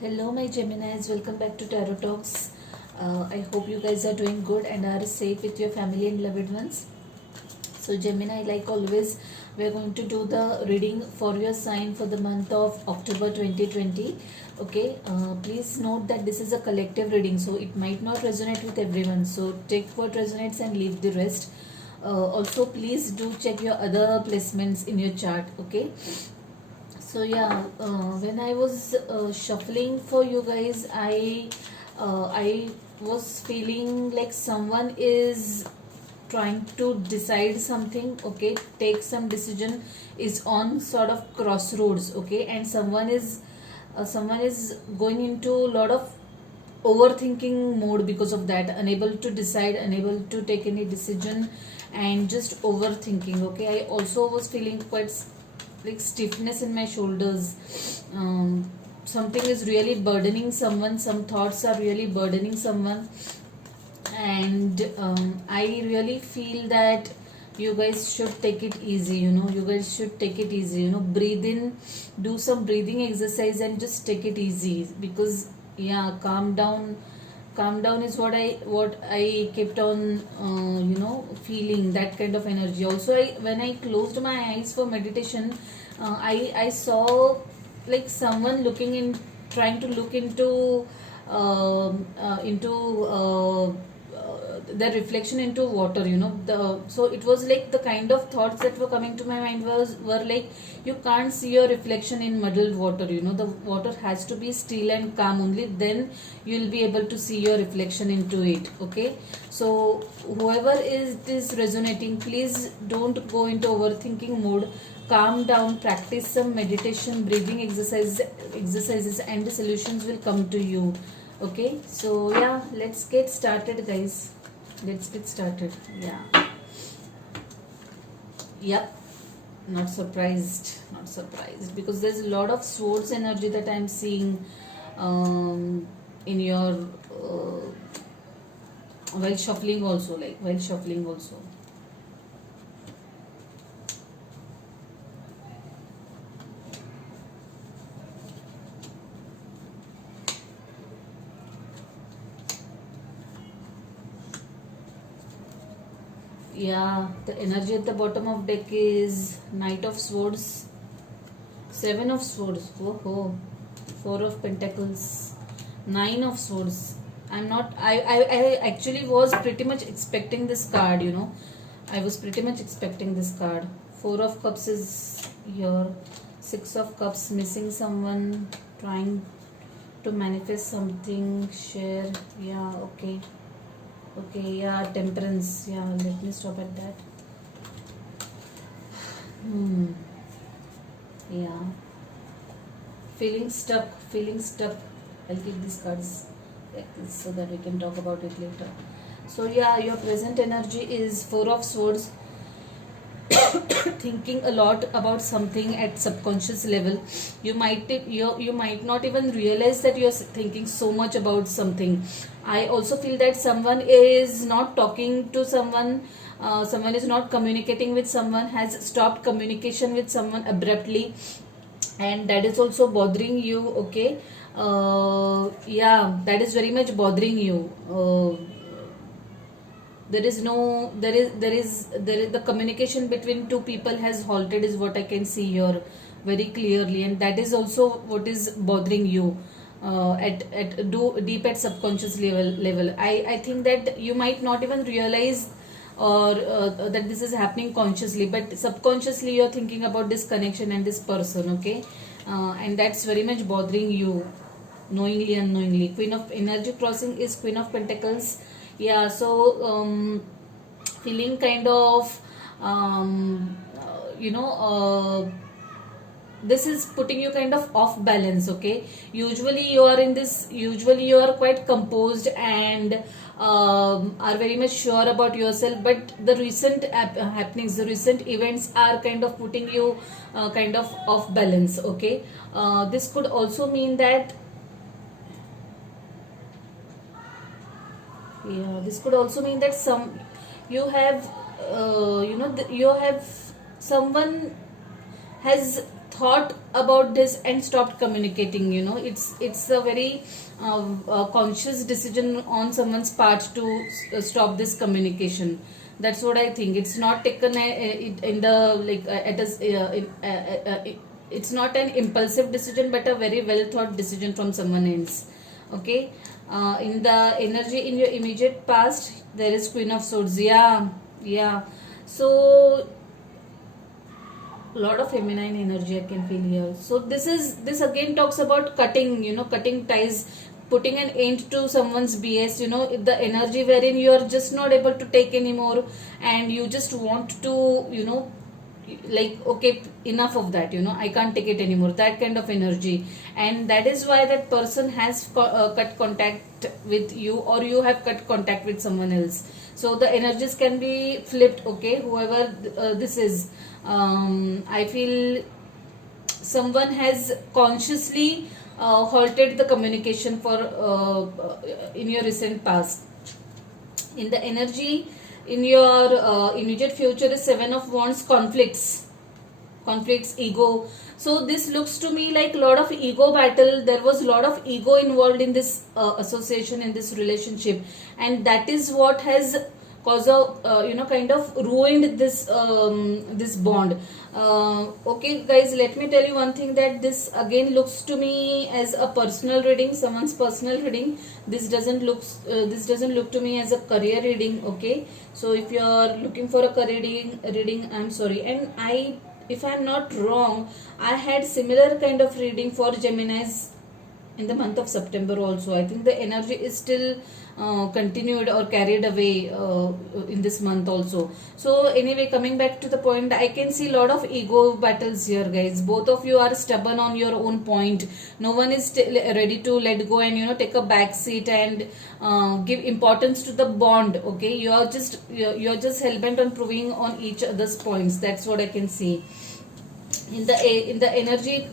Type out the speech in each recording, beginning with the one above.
Hello, my Geminis. Welcome back to Tarot Talks. I hope you guys are doing good and are safe with your family and loved ones. So, Gemini, like always, we are going to do the reading for your sign for the month of October 2020. Okay, please note that this is a collective reading, so it might not resonate with everyone. So, take what resonates and leave the rest. Also, please do check your other placements in your chart. Okay, so yeah, when I was shuffling for you guys, I was feeling like someone is trying to decide something. Okay, take some decision, is on sort of crossroads. Okay, and someone is going into a lot of overthinking mode because of that, unable to decide, unable to take any decision, and just overthinking. Okay, I also was feeling quite like stiffness in my shoulders. Something is really burdening someone, some thoughts are really burdening someone, and I really feel that you guys should take it easy. You guys should take it easy. Breathe in, do some breathing exercise, and just take it easy, because yeah, calm down is what I kept on feeling, that kind of energy. Also, when I closed my eyes for meditation, I saw like someone looking in, trying to look into the reflection into water. So it was like the kind of thoughts that were coming to my mind were like, you can't see your reflection in muddled water. The water has to be still and calm, only then you'll be able to see your reflection into it. Okay, so whoever is resonating, please don't go into overthinking mode. Calm down, practice some meditation, breathing exercises, and the solutions will come to you. Okay, so yeah, let's get started, guys. Let's get started. Yeah. Yep. Not surprised. Not surprised, because there's a lot of swords energy that I'm seeing in your while shuffling also. Yeah, the energy at the bottom of deck is Knight of Swords, Seven of Swords, oh, Four of Pentacles, Nine of Swords. I actually was pretty much expecting this card. I was pretty much expecting this card. Four of Cups is here, Six of Cups, missing someone, trying to manifest something, share. Yeah, okay. Okay, yeah, Temperance. Yeah, let me stop at that. Yeah. Feeling stuck. I'll keep these cards like this so that we can talk about it later. So yeah, your present energy is Four of Swords. Thinking a lot about something at subconscious level. You might not even realize that you're thinking so much about something. I also feel that someone is not talking to someone, someone is not communicating with someone, has stopped communication with someone abruptly, and that is also bothering you. Okay, yeah, that is very much bothering you. There is no there is the communication between two people has halted, is what I can see here very clearly, and that is also what is bothering you at do deep at subconscious level. I think that you might not even realize, or that this is happening consciously, but subconsciously you're thinking about this connection and this person. Okay, and that's very much bothering you, knowingly unknowingly. Queen of Energy crossing is Queen of Pentacles. Yeah, so feeling kind of this is putting you kind of off balance. Okay, usually you are quite composed and are very much sure about yourself, but the recent happenings, the recent events are kind of putting you kind of off balance. Okay, this could also mean that, yeah, this could also mean that you have someone has thought about this and stopped communicating. It's a very conscious decision on someone's part to stop this communication. That's what I think. It's not taken in the like at a it's not an impulsive decision, but a very well thought decision from someone else. Okay. In the energy in your immediate past, there is Queen of Swords. Yeah. So lot of feminine energy I can feel here. So this again talks about cutting ties, putting an end to someone's BS. The energy wherein you are just not able to take anymore, and you just want to like, okay, enough of that. I can't take it anymore, that kind of energy. And that is why that person has cut contact with you, or you have cut contact with someone else. So the energies can be flipped. Okay, whoever this is, I feel someone has consciously halted the communication for in your recent past. In the energy in your immediate future is Seven of Wands, conflicts, ego. So this looks to me like a lot of ego battle. There was a lot of ego involved in this association, in this relationship, and that is what has caused a kind of ruined this bond. Okay guys, let me tell you one thing, that this again looks to me as a personal reading, someone's personal reading. This doesn't look to me as a career reading. Okay, so if you are looking for a career reading, I'm sorry. And if I'm not wrong, I had similar kind of reading for Geminis in the month of September also. I think the energy is still continued or carried away in this month also. So anyway, coming back to the point, I can see a lot of ego battles here, guys. Both of you are stubborn on your own point. No one is ready to let go and take a back seat and give importance to the bond. Okay, you're just hell-bent on proving on each other's points. That's what I can see. In the energy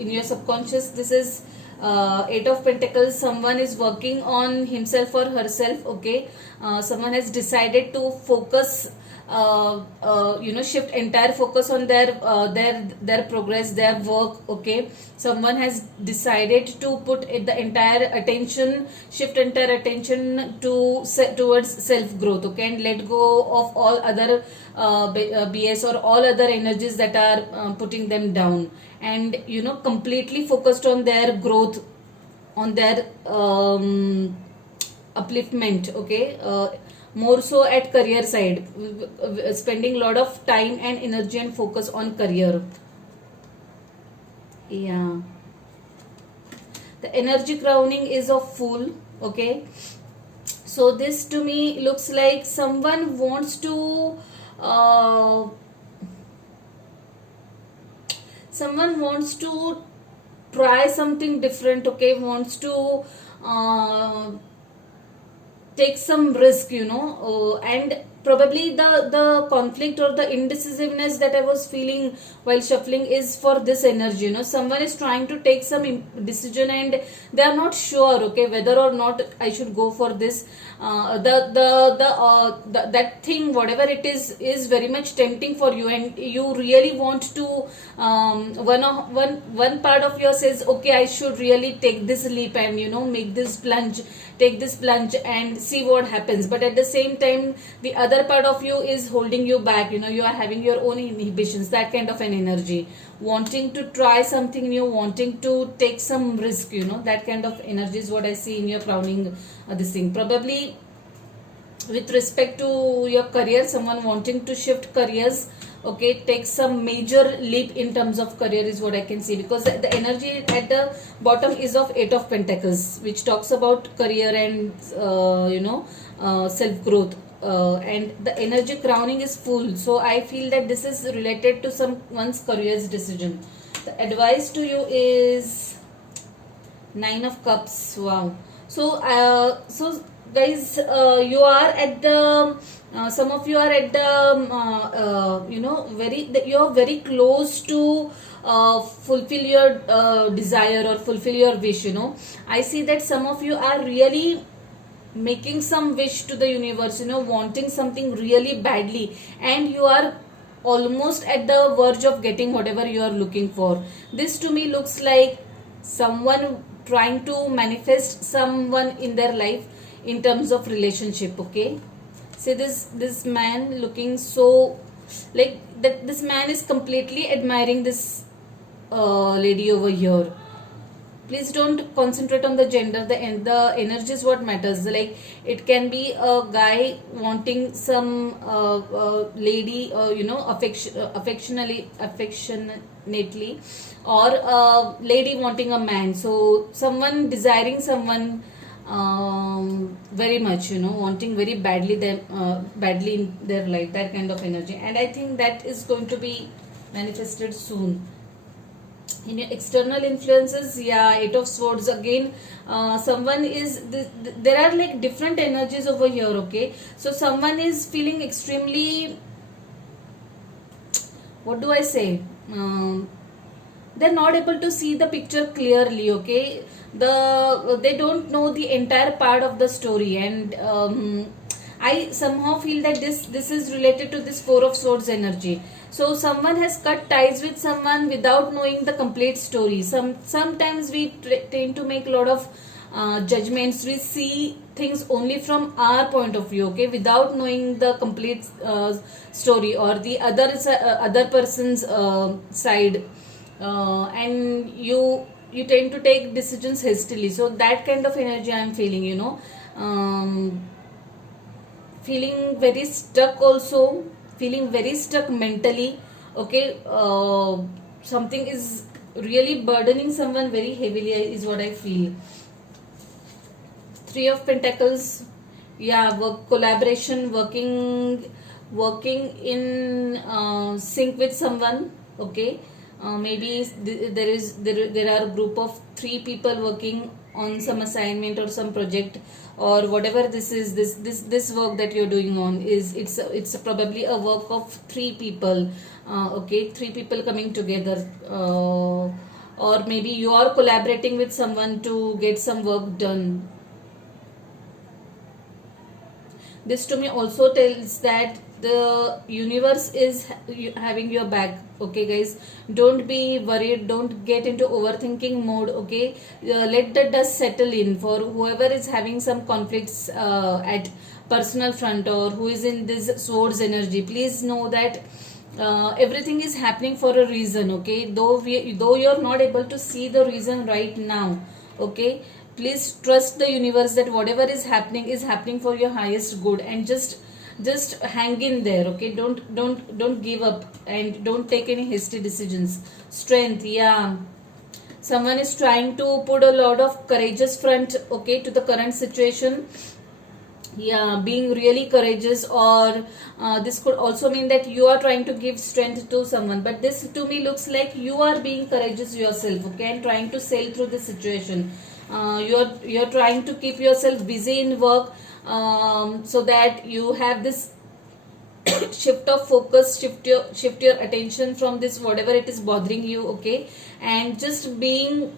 in your subconscious, this is Eight of Pentacles. Someone is working on himself or herself. Okay, someone has decided to focus, shift entire focus on their progress, their work. Okay, someone has decided to put the entire attention, shift entire attention towards self growth. Okay, and let go of all other BS or all other energies that are putting them down, and completely focused on their growth, on their upliftment. Okay, more so at career side, spending a lot of time and energy and focus on career. Yeah, the energy crowning is of Fool. Okay, so this to me looks like someone wants to try something different. Okay, wants to take some risk, and probably the conflict or the indecisiveness that I was feeling while shuffling is for this energy. Someone is trying to take some decision and they are not sure, okay, whether or not I should go for this. That thing, whatever it is very much tempting for you, and you really want to one part of you says, okay, I should really take this leap and take this plunge and see what happens. But at the same time, the other part of you is holding you back. You are having your own inhibitions, that kind of an energy, wanting to try something new, wanting to take some risk. That kind of energy is what I see in your crowning this thing. Probably with respect to your career, someone wanting to shift careers. Okay, take some major leap in terms of career is what I can see, because the energy at the bottom is of Eight of Pentacles, which talks about career and self growth, and the energy crowning is Fool. So I feel that this is related to someone's career's decision. The advice to you is Nine of Cups. Wow. So guys, you are at the some of you are at the you're very close to fulfill your desire or fulfill your wish. I see that some of you are really making some wish to the universe, wanting something really badly, and you are almost at the verge of getting whatever you are looking for. This to me looks like someone trying to manifest someone in their life in terms of relationship. Okay, see this man looking so like that, this man is completely admiring this lady over here. Please don't concentrate on the gender. The energy is what matters. Like, it can be a guy wanting some lady, affectionately, or a lady wanting a man. So someone desiring someone very much, wanting very badly them badly in their life, that kind of energy. And I think that is going to be manifested soon. In your external influences, yeah, Eight of Swords again. Someone is there are like different energies over here. Okay, so someone is feeling extremely, what do I say, they're not able to see the picture clearly. Okay, they don't know the entire part of the story. And I somehow feel that this is related to this Four of Swords energy. So someone has cut ties with someone without knowing the complete story. Sometimes we tend to make a lot of judgments. We see things only from our point of view, okay, without knowing the complete story, or the other person's side, and you tend to take decisions hastily. So that kind of energy I'm feeling, feeling very stuck also, feeling very stuck mentally. Okay, something is really burdening someone very heavily is what I feel. Three of Pentacles, yeah, work, collaboration, working in sync with someone. Okay, maybe there are a group of three people working on some assignment or some project, or whatever this is. This work that you're doing on is, it's probably a work of three people. Okay, three people coming together, or maybe you are collaborating with someone to get some work done. This to me also tells that the universe is having your back. Okay guys, don't be worried, don't get into overthinking mode. Okay, let the dust settle in for whoever is having some conflicts at personal front, or who is in this swords energy. Please know that everything is happening for a reason. Okay, though you're not able to see the reason right now. Okay, please trust the universe that whatever is happening for your highest good, and just hang in there. Okay, don't give up, and don't take any hasty decisions. Strength, yeah, someone is trying to put a lot of courageous front, okay, to the current situation. Yeah, being really courageous, or this could also mean that you are trying to give strength to someone, but this to me looks like you are being courageous yourself. Okay, and trying to sail through this situation. You're trying to keep yourself busy in work, so that you have this shift of focus, shift your attention from this whatever it is bothering you. Okay, and just being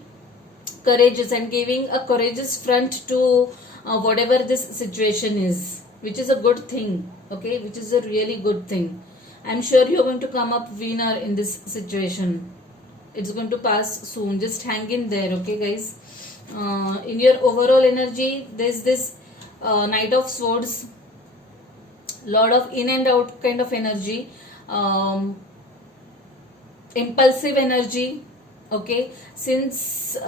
courageous and giving a courageous front to whatever this situation is, which is a good thing. Okay, which is a really good thing. I'm sure you're going to come up winner in this situation. It's going to pass soon. Just hang in there. Okay guys, in your overall energy, there's this Knight of Swords, lot of in and out kind of energy, impulsive energy. Okay, since there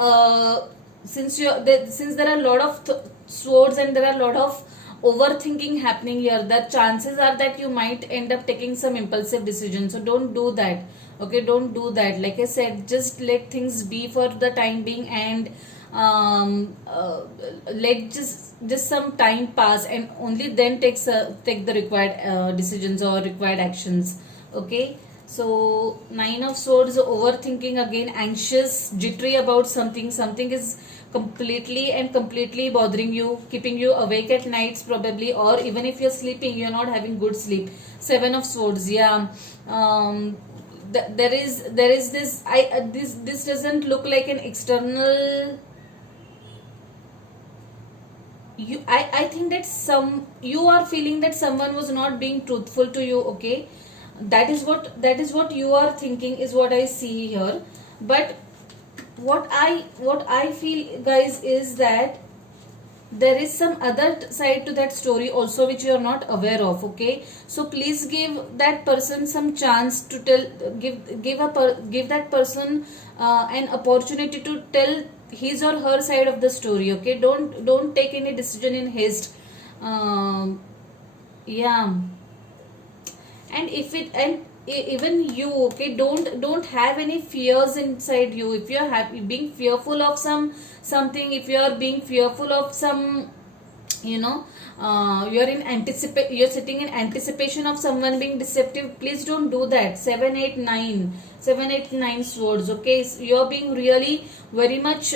are a lot of swords, and there are a lot of overthinking happening here, the chances are that you might end up taking some impulsive decisions. So don't do that. Okay, don't do that. Like I said, just let things be for the time being, and let just some time pass, and only then take the required decisions or required actions. Okay, so Nine of Swords, overthinking again, anxious, jittery about something is completely bothering you, keeping you awake at nights probably, or even if you're sleeping, you're not having good sleep. Seven of Swords, yeah, there is this, this doesn't look like an external. I think that you are feeling that someone was not being truthful to you. Okay, That is what you are thinking, is what I see here. But what I feel, guys, is that there is some other side to that story also which you are not aware of. Okay, so please give that person some chance to tell. Give that person an opportunity to tell his or her side of the story. Okay, don't take any decision in haste. um, yeah. And if it and even you, okay, don't have any fears inside you. If you're happy being fearful of something, if you are being fearful of some, you know, you're sitting in anticipation of someone being deceptive, please don't do that. 7 8 9 swords. Okay, so you're being really very much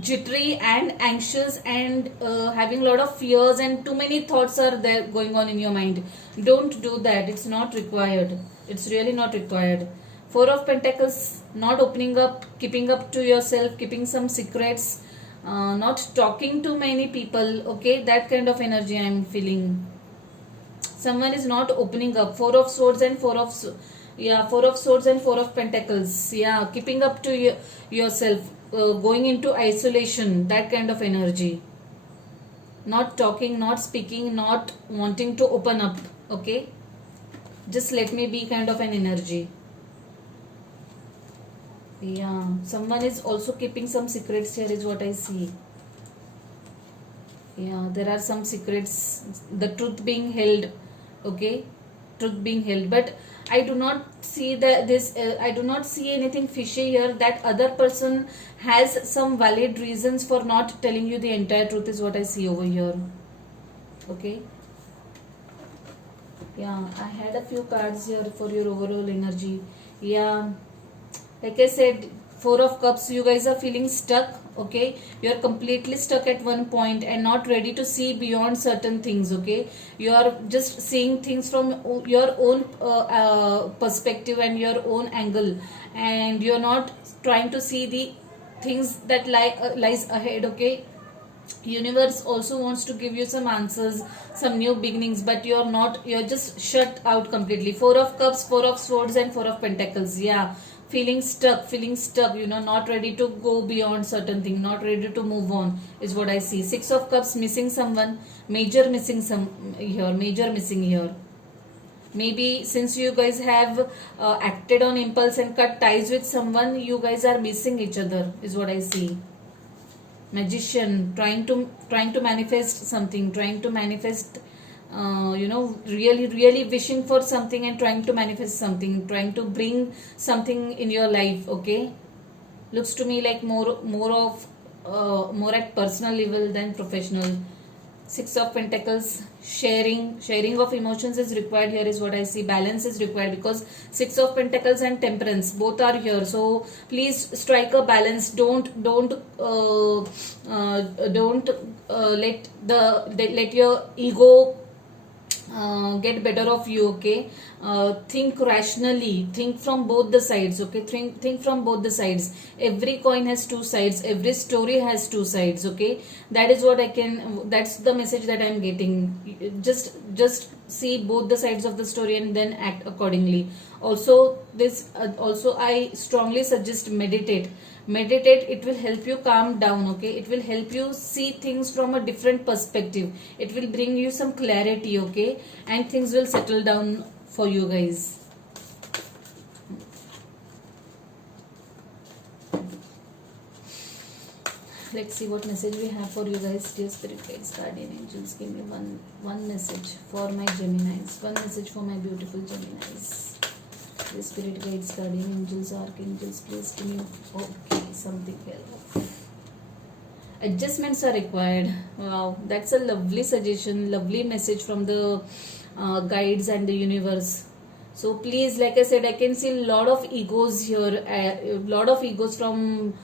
jittery and anxious, and having a lot of fears, and too many thoughts are there going on in your mind. Don't do that. It's not required. It's really not required. 4 of Pentacles, not opening up, keeping up to yourself, keeping some secrets, not talking to many people. Okay, that kind of energy I'm feeling. Someone is not opening up. 4 of Swords and yeah, 4 of Swords and 4 of Pentacles. Yeah, keeping up to yourself, going into isolation. That kind of energy. Not talking, not speaking, not wanting to open up. Okay, just let me be kind of an energy. Yeah, someone is also keeping some secrets here, is what I see. Yeah, there are some secrets, the truth being held. Okay, truth being held. But I do not see that I do not see anything fishy here. That other person has some valid reasons for not telling you the entire truth, is what I see over here. Okay. Yeah, I had a few cards here for your overall energy. Yeah, like I said, 4 of Cups, you guys are feeling stuck. Okay, you are completely stuck at one point and not ready to see beyond certain things. Okay, you are just seeing things from your own perspective and your own angle, and you're not trying to see the things that lies ahead. Okay, universe also wants to give you some answers, some new beginnings, but you're just shut out completely. 4 of Cups, 4 of Swords and 4 of Pentacles. Yeah, feeling stuck, not ready to go beyond certain thing, not ready to move on, is what I see. 6 of Cups, missing someone, major missing here. Maybe since you guys have acted on impulse and cut ties with someone, you guys are missing each other, is what I see. Magician, trying to manifest something, trying to manifest, really wishing for something and trying to manifest something, trying to bring something in your life. Okay, looks to me like more at personal level than professional. 6 of Pentacles, sharing of emotions is required here, is what I see. Balance is required because 6 of Pentacles and Temperance both are here. So please strike a balance. Don't let your ego get better of you. Okay, think rationally, think from both the sides. Okay, think from both the sides. Every coin has two sides, every story has two sides. Okay, that's the message that I'm getting. Just see both the sides of the story and then act accordingly. Also I strongly suggest meditate. It will help you calm down. Okay, it will help you see things from a different perspective. It will bring you some clarity. Okay, and things will settle down for you guys. Let's see what message we have for you guys. Dear spirit guides, guardian angels, give me one message for my Geminis. One message for my beautiful Geminis. The spirit guides, guardian angels, archangels, please give me something else. Adjustments are required. Wow, that's a lovely suggestion, lovely message from the guides and the universe. So please, like I said, I can see a lot of egos here, a lot of egos from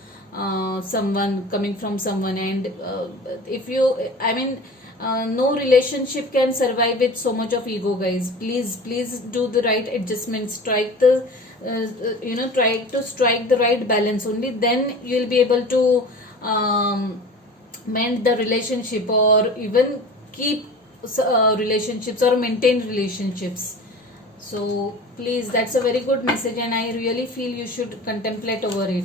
someone, coming from someone. And no relationship can survive with so much of ego, guys. Please do the right adjustments. Try to strike the right balance. Only then you'll be able to mend the relationship, or even keep relationships, or maintain relationships. So please, that's a very good message, and I really feel you should contemplate over it.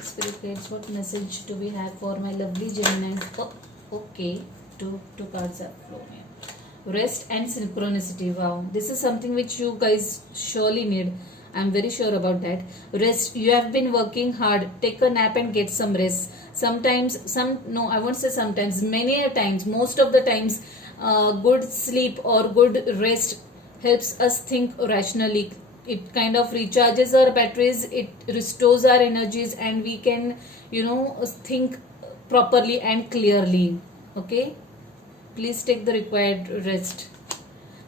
Spirit guides, what message do we have for my lovely Geminis? Oh, okay, two cards have flown in. Rest and synchronicity. Wow, this is something which you guys surely need. I'm very sure about that. Rest. You have been working hard. Take a nap and get some rest. Sometimes, no, I won't say sometimes. Many a times, most of the times, good sleep or good rest helps us think rationally. It kind of recharges our batteries, it restores our energies, and we can, think properly and clearly. Okay, please take the required rest.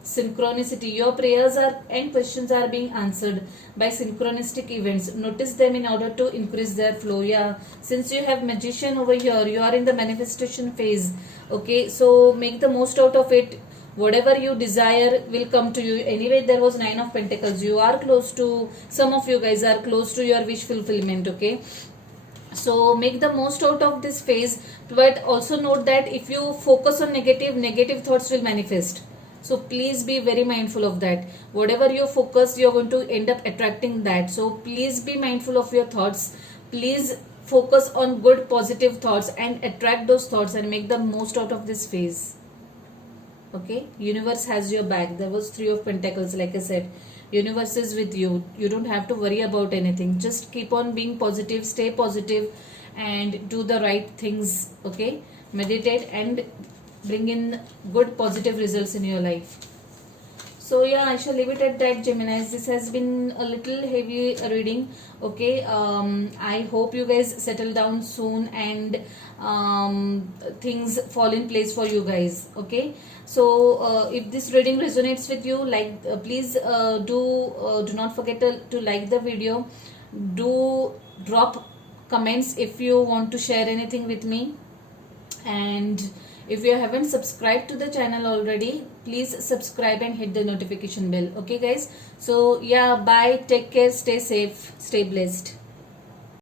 Synchronicity. Your prayers are and questions are being answered by synchronistic events. Notice them in order to increase their flow. Yeah, since you have magician over here, you are in the manifestation phase. Okay, so make the most out of it. Whatever you desire will come to you. Anyway, there was 9 of Pentacles. You are close to, some of you guys are close to your wish fulfillment. Okay, so make the most out of this phase, but also note that if you focus on negative thoughts will manifest. So please be very mindful of that. Whatever you focus, you're going to end up attracting that. So please be mindful of your thoughts. Please focus on good positive thoughts and attract those thoughts and make the most out of this phase. Okay, universe has your back. There was 3 of Pentacles. Like I said, universe is with you. You don't have to worry about anything. Just keep on being positive, stay positive, and do the right things. Okay, meditate and bring in good positive results in your life. So yeah, I shall leave it at that, Geminis. This has been a little heavy reading. Okay, I hope you guys settle down soon and things fall in place for you guys. Okay, so if this reading resonates with you, like please do not forget to like the video. Do drop comments if you want to share anything with me, and if you haven't subscribed to the channel already, please subscribe and hit the notification bell. Okay guys, so yeah, bye, take care, stay safe, stay blessed.